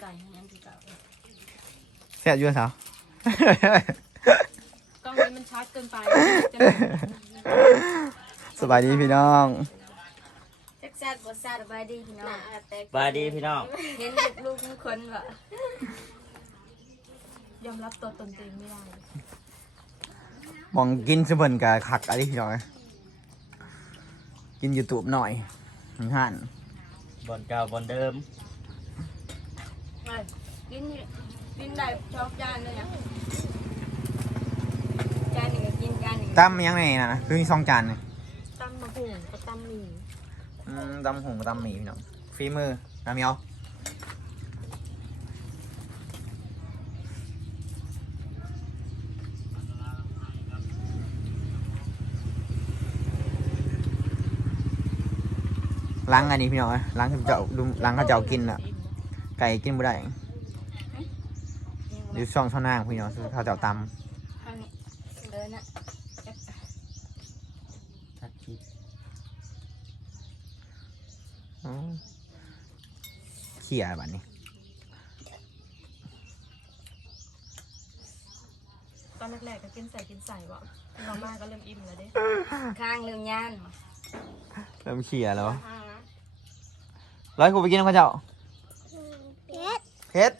ไก่ทั้งนั้นคือเก่าแซ่บอยู่สาว กล้องนี้มันชัดเกินไปจะสบายดีพี่น้องแซ่บแซ่บบ่แซ่บสบายดีพี่น้องบายดีพี่น้อง เห็นลูกๆทุกคนว่ะยอมรับตัวตนตัวเองไม่ได้มองกินสเพิ่นกับคักอะไรพี่น้อง กินยูทูบหน่อยห่านบอลเก่าบอลเดิม เอ้ยกินกินได้ชอบจานเลยนะจานหนึ่งก็กินจานหนึ่งตั้มยังไงนะนะคือมีสองจานเนี่ยตั้มมะหุ่งก็ตั้มหมี่อืมตำหงกับตำหมี่พี่น้องฝีมือน้ำเมียวล้างอันนี้พี่น้องเอ้ยล้างเขาเจ้าดูล้างเขาเจ้ากินอะ ไก่กินไม่ได้อยู่ช่องช่องนางพี่น้องคือเขาเจ้าตอันนี้เลยนะชัดคิดำอ๋อเขี่ยแบบนี้ตอนแรกๆก็กินใส่กินใส่วะเรามากก็เริ่มอิ่มแล้วเด้ข้างเรื่องย่านว่ะเริ่มเขี่ยแล้วร้อยกูไปกินกับเขาเจ้า เพชร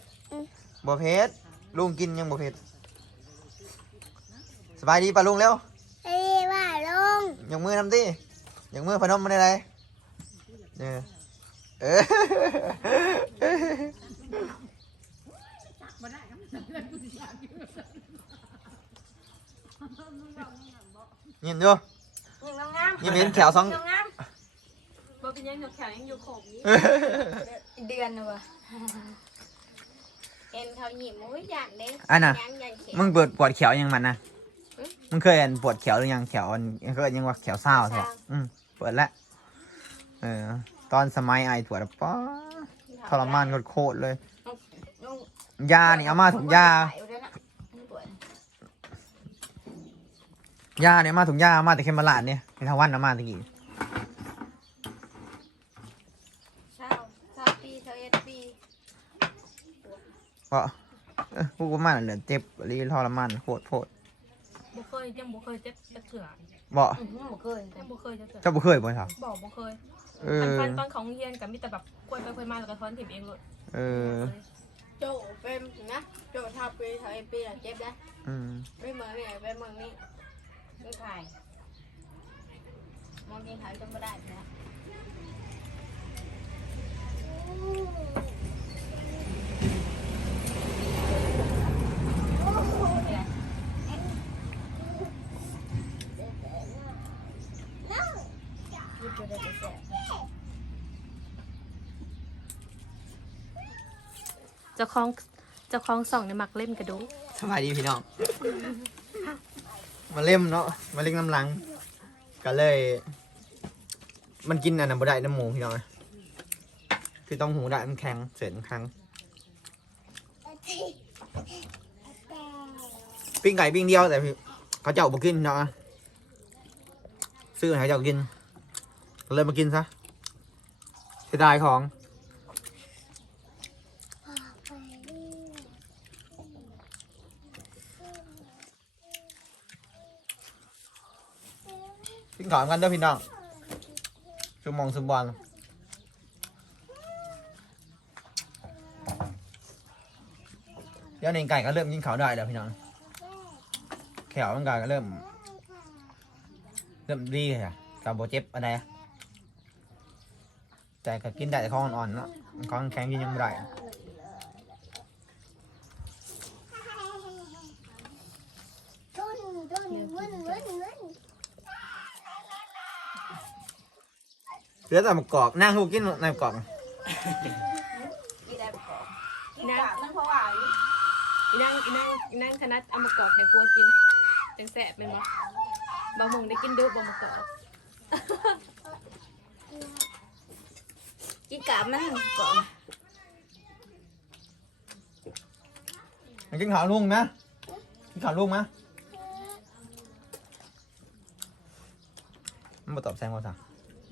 บ่เพชรลุงกินยังบ่เพชรสบายดีป่ะลุงเร็วเอ้ยว่าลุงยกมือทำดิยกมือพนมมาได้ไรเออเออยินดูยังงามยินเห็นแขวสองยังงามบ่เป็นยังแข็งยังอยู่ขบนี้เดือนน่ะว่ะ เอ็นเขาหยิบมุ้ยอยากเด้อันน่ะ ยังยังเขียน มึงเปิดปวดแขวยังมันนะมึงเคยอันปวดแขวหรือยังแขวอันเคยยังว่าแขวเศร้าใช่ปะอืมเปิดแล้วเออ ตอนสมัยไอปวดอะป้าทรมานโคตรๆเลย ลุงยานี่เอามาถุงยา ใส่ไว้ด้วยนะนี่ปวดยาเนี่ยมาถุงยามาแต่เคมบาลาดเนี่ยในทาวันเอามาตะกี้เช้าเช้าปีเช้าเอ็ดปีเพ ราะเออพวกมันเหลือเจ็บรีทรมานโคตรโคตรบ่เคยยังบ่เคยเจ็บจะเถื่อบ่อื้อหือบ่เคยยังบ่เคยจะเถื่อเจ้าบ่เคยบ่ครับบอกบ่เคยเอฟันอฟันตอนของเฮียนกับมีแต่แบบกล้วยไปกล้วยมาแล้วก็ท้อนถิ่มเองเลยเออโจเป็นนะโจชาวปีชาวเอ็นปีน่ะเจ็บนะอืมไม่เหมือนนี่ไม่เหมือนนี่ไม่ขายมองยิงขายจนไม่ได้นะ พูดจะได้ไปแซ่บ เจ้าของเจ้าของส่องในหมักเล่นกระดูกสบายดีพี่น้อง มาเล่มเนาะ มาเล่งน้ำลัง ก็เลย มันกินอันนั้นบ่ได้น้ำหมูพี่น้อง คือต้องหูได้มันแข็งเสียงครั้งปิ้งไก่ปิ้งเดียวแต่เขาเจ้าบ่กินเนาะซื้อให้เขาเจ้ากินเลยมากินซะเสียดายของ กินขาวกันเด้อพี่น้องชั่วโมงสมบอลเดี๋ยวนี้ไก่ก็เริ่มกินขาวได้แล้วพี่น้องแขวมันก็เริ่ม เริ่มดีเลยอะกับโบเจ็บอะไรแต่ก็กินได้แต่ของอ่อนๆเนาะของแข็งกินยังไม่ได้ ทุนทุนวุ่นวุ่นวุ่น เห ลือแต่มกกรอกนั่งหูกินในหมกกรอกไม่ได้ประกอบอีนางนั่งเพราะว่าอีนางอีนางอีนางคณะเอามากอกให้พวกกินจังแสบเป็นบ่บางมงได้กินดูบ่มากอกกินกาบมันก่อนมากินขาวลุงนะกินขาวลุงมะมันมาตอบแซงว่าสั่ง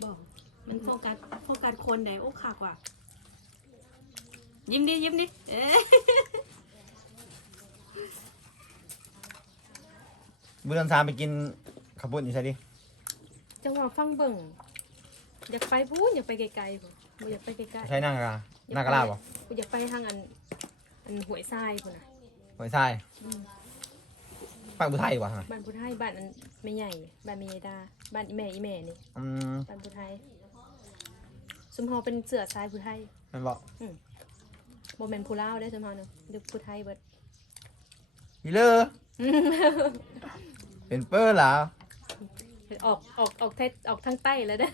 บอก มันโฟกัสโฟกัสคนใดโอ้ขากว่ายิ้มดิ ยิ้มดิ เอ้ยบุญตอนสามไปกินขับปุ่นอยู่ใช่ดิจังหวะฟังเบิ่งอยากไปพูดอยากไปไกลๆพุ่นบ่อยากไปไกลใช่นั่งกะลานั่งกะลาบ่ๆกูอยากไปทางอันอันหวยทรายพุ่นน่ะหอยทรายอืมฝั่งบุไทยว่ะฮะบ้านพุทธไทยบ้านอันไม่ใหญ่บ้านเมยดาบ้านอีแม่อีแม่นี่อืมบ้านพุทธไทย ซุมเฮาเป็นเสือทรายพุทธไทยมันบอกบ่แม่นผู้ลาวได้อซุมเฮาเนาะเด็กพุทธไทยเบิด อีเลอเป็นเปอร์เหรอ ออกออกออกเทศออกทางใต้แล้วเด้อ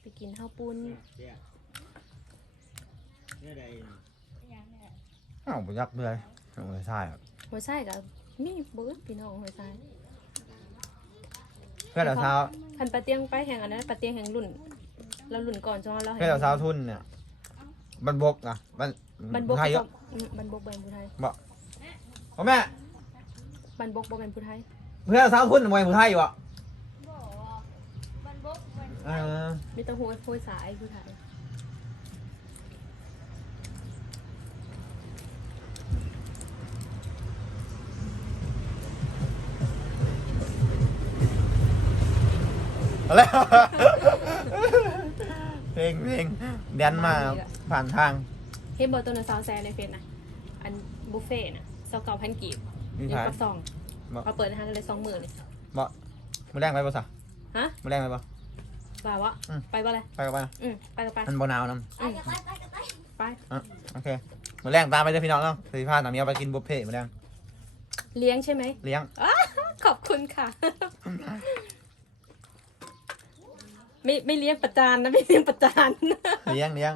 ไปกินข้าวปุ้นเนี่ยใดอ้าวบุยักเลยหอยทรายอะ หัวไส้ก็มีบ่อึดพี่น้องหัวไส้ เพื่อนเราเช้าคันปลาเตียงไปแห่งอันนั้นปลาเตียงแห่งรุ่น เรารุ่นก่อนจังเราเพื่อนเราเช้าทุนเนี่ยบันบกอะบันบันบกไทยเยก็อะอืมบันบกบ่แม่นผู้ไทยพ่อแม่บันบกบ่แม่นผู้ไทย เพื่อนเราเช้าทุนมวยผู้ไทยอยู่อะมันบกมันเออมีแต่หัวหัวสายผู้ไทย เอาเลยเพลงเพลงแดนมาผ่านทางเห็นบ่ตัวนั้นซาวแซในเฟซน่ะอันบุฟเฟ่น่ะ29,000กีบมีอยู่ขายกับซองบ่มาเปิดทางกันเลย20,000นี่บ่มาแรงไปป่ะสะฮะมาแรงไปป่ะว่าวะอืมไปบ่เลยไปกับไปอืมไปก็ไปมันบ่หนาวน้อืมไปไปไปไปำโอเคมาแรงตามไปเลยพี่น้องเนาะสีผ้าหนามีเอาไปกินบุฟเฟ่ต์มาแรงเลี้ยงใช่ไหมเลี้ยง ขอบคุณค่ะ ไม่ไม่เลี้ยงประจานนะไม่เลี้ยงประจานเลี้ยงเลี้ยง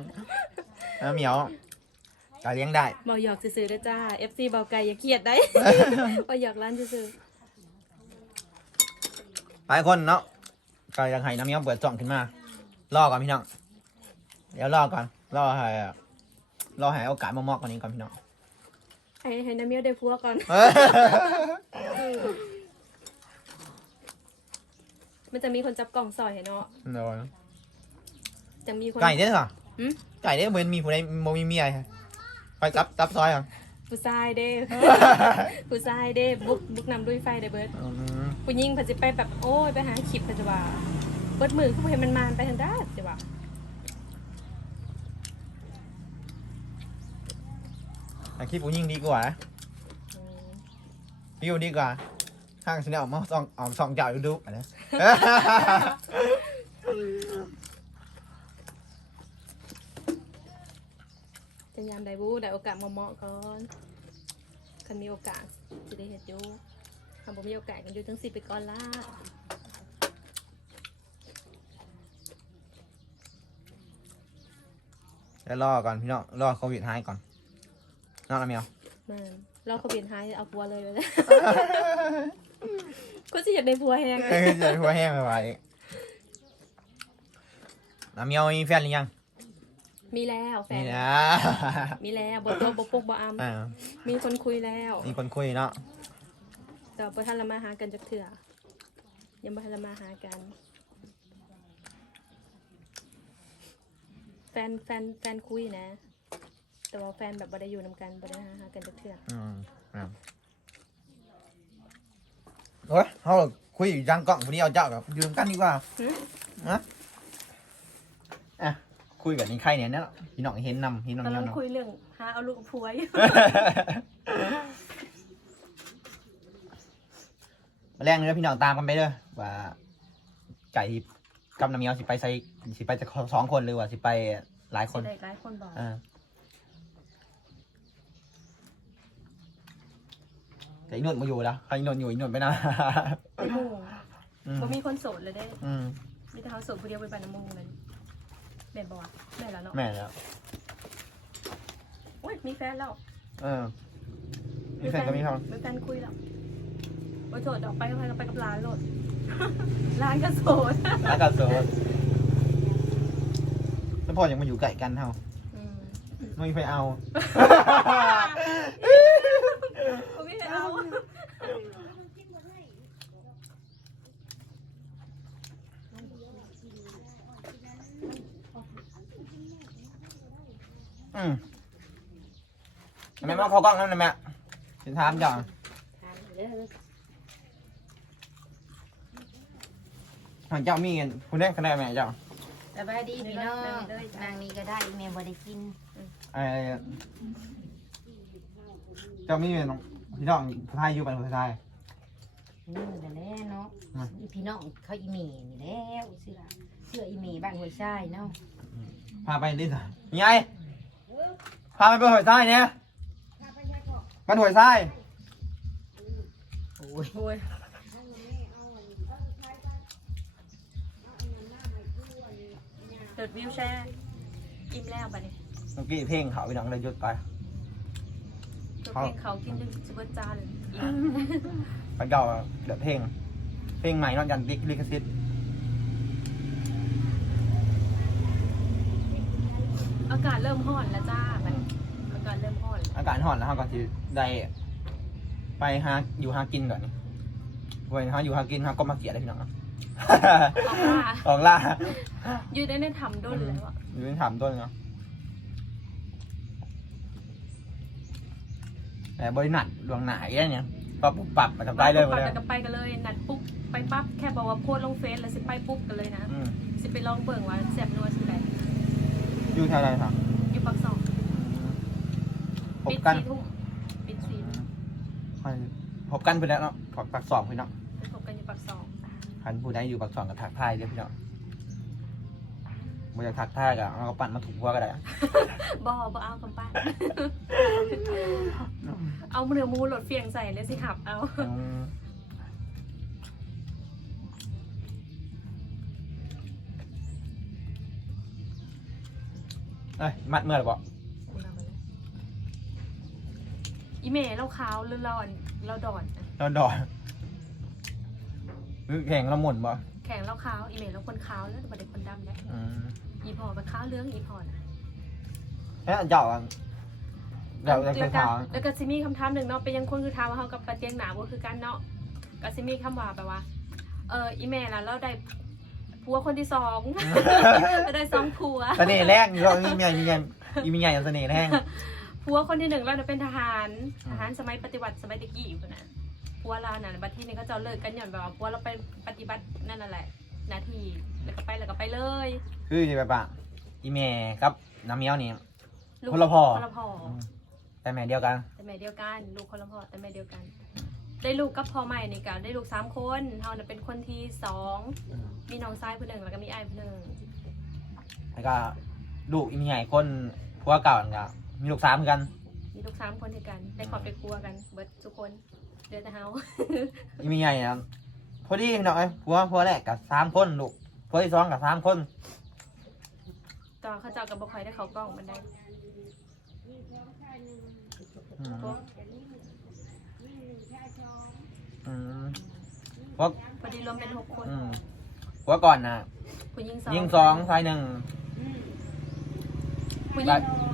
น้าเหมียวก็เลี้ยงได้บอกหยอกซื้อๆด้วยจ้า FC เบาไก่อย่าเครียดได้บอกหยอกร้านซื้อหลายคนเนาะก็ยังให้น้ำเมียวเปิดจ่องขึ้นมา รอก่อนพี่น้อง เดี๋ยวรอก่อน รอให้รอให้โอกาสมามอกกว่านี้ก่อนพี่น้องๆให้ให้น้ำเมียวได้พัวก่อน มันจะมีคนจับกล่องซอยให้เนาะเดี๋ยวจะมีคน ไก่เด้อค่ะหืม ไก่เด้อเหมือนมีผู้ใดโมมีเมียไปจับจับซอยอะผู้ชายเด้ ผู้ชายเด้บุกบุกนำด้วยไฟเด้เบิร์ดอืมผู้หญิงเพิ่นสิไปแบบโอ้ยไปหาคลิปเพิ่นจะว่าเบิดมือคือบ่เห็นมันมานไปทางด้านจะว่าแต่คลิปผู้หญิงดีกว่านะอืมวิวดีกว่า ข้างฉันเอามาส่องเอาส่องเจ้าดูดูอันนี้จะยามใดบูได้โอกาสมาเหมาะก่อนคันมีโอกาสจะได้เห็ดอยู่คันบ่มีโอกาสกันอยู่ทั้งสิไปก่อนละเดี๋ยวรอก่อนพี่น้องรอโควิดหายก่อนนอนแล้วเมียวมา เราเขาเปลี่ยนหายเอาผัวเลยไปเลยก็สิอยากได้ผัวแฮงเอ้ยจะหัวแห้งไปไว้น้ำเมียวมีแฟนหรือยังมีแล้วแฟนี่น นะมีแล้วบ่ตัวบ่ปกบ่อำอ่ามีคนคุยแล้ว มีคนคุยเนาะแต่บ่ทันละมาหากันจักเทื่อยังบ่ทันละมาหากัน แฟนแฟนแฟนคุยนะ แต่ว่าแฟนแบบบ่ได้อยู่นำกันบ่ได้หาหากันจักเทื่ออืมครับโอ้ยเขาคุยอยู่ยังกล้องคนนี้เอาเจ้ากับยืมกันดีกว่าหึนะอะคุยกับนี่ใครเนี่ยเนี่ยพี่น้องเห็นนำพี่น้องกำเห็ลันงนำคุยเรื่องหาเอาลูกกับผัวอยู่ มาแรงเลยพี่น้องตามกันไปเด้อว่าไก่กับน้ำเมียวสิไปใส่สิไปจะสองคนหรือว่าสิไปหลายคนได้หลายคนบอกอ่า แต่อีนวดมาอยู่แล้วใครอีนวดอยู่อีนวดไปนะไอ้หมู่อืมบ่มีคนโสดเลยได้อืมมีแต่เขาโสดผู้เดียวไปบ้านน้ำมูกเลยแม่นบ่วะแม่นแล้วเนาะแม่แล้ว โอ้ยมีแฟนแล้วเออ มีแฟนก็มีเขามีแฟนคุยแล้วบ่โสดออกไปก็ไปไปกับร้านโลด ร้านก็โสดแล้วก็โสดแล้วพอยังมาอยู่ไก่กันเท่าอืม ไม่มีใครเอาบ่มีใครเอา อืมแม่มาเข้ากล้องนั่นนะแม่สิถามเจ้าทานเด้อหาเจ้ามีเงินคุณได้คะแนนแม่เจ้าสบายดีพี่น้องนางนี้ก็ได้แม่บ่ได้กินไอ้เจ้ามีเงินพี่น้องผู้ชายอยู่บ้านผู้ชายนี่แหละแหละเนาะอืมอีพี่น้องเขาอีเมนี่แล้วเสื้อเสื้ออีเมบ้านห้วยทรายเนาะพาไปดิสยังไง พาไปไปหอยทรายเนี่ยมันหอยทรายโอ้ยโอ้ยเดิดวิวแชร์อิ่มแล้วบัดนี้เมื่อกี้เพลงเขาพี่น้องเลยหยุดไปตัวเพลงเขากินจนสิบเบิดจานเลยอิ่มไปเก่าเดือดเพลง เพลงใหม่นอกจากดิกลิขสิทธิ์อากาศเริ่มร้อนแล้วจ้าบัดนี้อากาศเริ่มร้อนแล้วอากาศห่อนแล้วเขาก็จะได้ไปหาอยู่หากินก่อนเว้ยหาอยู่หากินหาก็มาเกลียดเลยพี่น้องออกล่าออกล่าอยู่ได้ในถ้ำด้นแล้วอะอยู่เป็นถามต้นเนาะแต่บริหนัดดวงหนาอย่างเนี้ยก็ปุ๊บปรับมาทำได้เลยหมดปัดเลยแล้วก็ไปกันเลยนัดปุ๊บไปปั๊บแค่บอกว่าโพสต์ลงเฟซแล้วสิไปปุ๊บกันเลยนะอืมสิไปลองเบิ่งว่าแซ่บนัวสิไดอยู่แถวไหนครับอยู่ปักสอง พบปิดกันสี่ทุ่มปิดสี่ทุ่มพบกันไปแล้วเนาะปากปากสองพี่น้องไปพบกันอยู่ปักสองคันผู้ใดอยู่ปากสองกับถักทายเลยพี่น้องบ่อยากถักทายกับเอากระปั่นมาถูกหัวก็ได้บอบอเอาคำปั้นเอาเนื้อหมูโหลดเฟียงใส่เลยสิหับเอาอืมเอ้ยมัดเมื่อไหร่บ อกอีเมลเราขาวหรือเราอันเราดอนอะเราดอนหรือแข่งเราหมุนบ่แข่งเราขาวอีเมลเราคนขาวแล้วแต่เด็กคนดำแล้วอืมอีพอไปขาวเรื่องอีพอนะเอ๊ะเจ้าอะเดี๋ยวจะแล้เป็วนก็ขาวแล้วก็ซิมีคำถามหนึ่งเนาะเป็นยังคนคือถามว่าเขากับปะเตียงหนาบ่คือกันเนาะก็ซิมีคำว่าแปลว่าเอออีเมลแล้วเราได้ผัวคนที่สอง เราได้สองผัว เสน่ห์แรงอยู่แล้วมีเมียมีเมียมีเมียอย่างเสน่ห์แรง ผัวคนที่หนึ่งเราเนี่ยเป็นทหารทหารสมัยปฏิวัติสมัยตะกี้อยู่นะผัวเราน่ะบัดที่นี่เขาเจะเลิกกันหย่อนแบบว่าผัวเราไปปฏิบัตินั่นน่ะแหละหนาทีแล้วก็ไปแล้วก็ไปเลยคือจะแบบว่าอีเมียกับน้ำเมียวนี่ลูกคนละพ่อ คนละพ่อแต่แม่เดียวกันแต่แม่เดียวกันลูกคนละพ่อแต่แม่เดียวกัน ได้ลูกกับพ่อใหม่นี่ก็ได้ลูกสามคนเฮาน่ะเป็นคนที่สองมีน้องชายคนหนึ่งแล้วก็มีอ้ายคนหนึ่งแล้วก็ลูกอีเมียอีกคนผัวเก่าก็ มีลูกสามเหมือนกันมีลูกสามคนด้วยกันได้ครอบได้ครัวกันเบิดทุกคนเดือนแต่เฮา อีเมียเนี่ยพอดีพี่น้องเอ้ยผัวผัวแรกกับสามคนลูกผัวที่สองกับสามคนตอนเขาเจ้ากับบ่ค่อยได้เขากล้องมันได้อืมพวกอืมผัวพอดีรวมเป็นหกคนอืมผัวก่อนนะผู้หญิงสองยิงสองชายหนึ่งผู้หญิง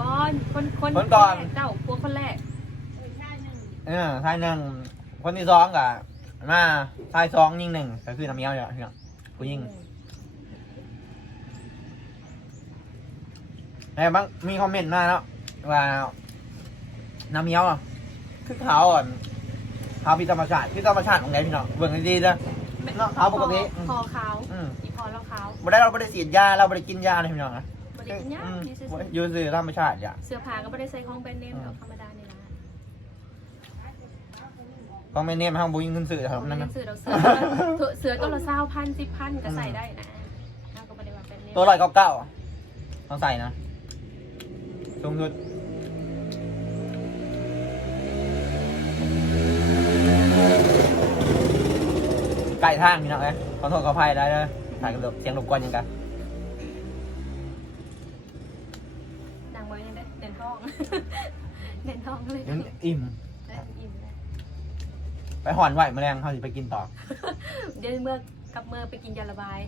ก่อน คนคนคนก่อน แรเจ้าพวกคนแรกเออชายหนึ่งคนที่สองกับมาชายสองยิงหนึ่งก็คือน้ำเมียวเนี่ยพี่น้องผู้ยิงแต่บางมีคอมเมนต์มาแล้วว่าน้ำเมียวอะคือเขาอ่อนเขาพิธรรมชาติพิธรรมชาติของไหนพี่น้องเบิ่งให้ดีๆนะ เนาะเอาปกติพอขาวอืม อีพอเราขาวบ่ได้เราไม่ได้ฉีดยาเราไม่ได้กินยาเลยพี่น้องนะ บริกินยาอืมอยู่ซื่ออยูซื่อธรรมชาติอย่าๆเสื้อผ้าก็ไม่ได้ใส่ของแบรนด์เนมหรอกธรรมดานี่นะต้องไม่เนียมห้องบุญขึ้นสื่อครับนั่นนะเสื้อเราเสื้อเสื้อเสื้อตัวละเศร้าพันสิบพันก็ใส่ได้นะเราก็ไม่ได้ว่าแบรนด์เนมตัวลอยเก้าเก้าต้องใส่นะสูงสุดไก่ทางพี่น้องเอ้ยขอโทษขออภัยได้เลยถ่ายกับเสียงรบกวนยังกันน อิ่ม ได้อิ่มเลยไปห่อนไหวแมลงเขาจะไปกินต่อ เดี๋ยวเมื่อกลับเมื่อไปกินยาระบาย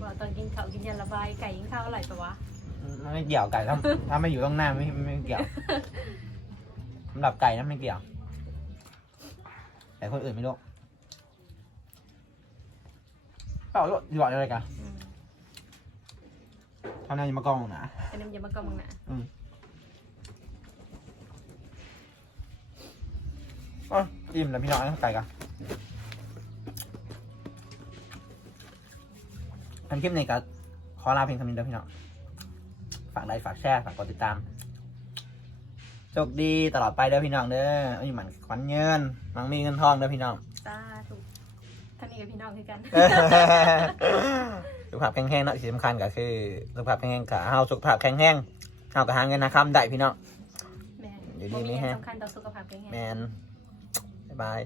บอกตอนกินข้าวกินยาระบายไก่กินข้าวอร่อยปะวะไม่เกี่ยวไก่ถ้าถ้าไม่อยู่ตรงหน้าไม่ไม่เกี่ยวสำหรับไก่นั้นไม่เกี่ยว แต่คนอื่นไม่รู้ เปล่าหยอดอะไรกันอืมทำนายมากองนะเป็นน้ำยำมะกอกมังนะอ๋ออิ่มแล้วพี่น้องไก่กันทำคลิปนี้ก็ขอลาเพียงเท่านี้เด้อพี่น้อง ฝากไลค์ฝากแชร์ ฝากกดติดตามโชคดีตลอดไปเด้อพี่น้องเด้อไอ้ยหมันขวัญเงินมังมีเงินทองเด้อพี่น้องสาธุ ท่านนี้กับพี่น้องคือกัน สุขภาพแข็งแรงเนาะที่สำคัญก็คือสุขภาพแข็งแรงกับเฮาสุขภาพแข็งแรงเฮาก็หาเงินนะคำได้พี่น้อง แม่นอยู่ดีบ่มีมีแฮะ สำคัญต่อสุขภาพแข็งแรงแมนบ๊ายบาย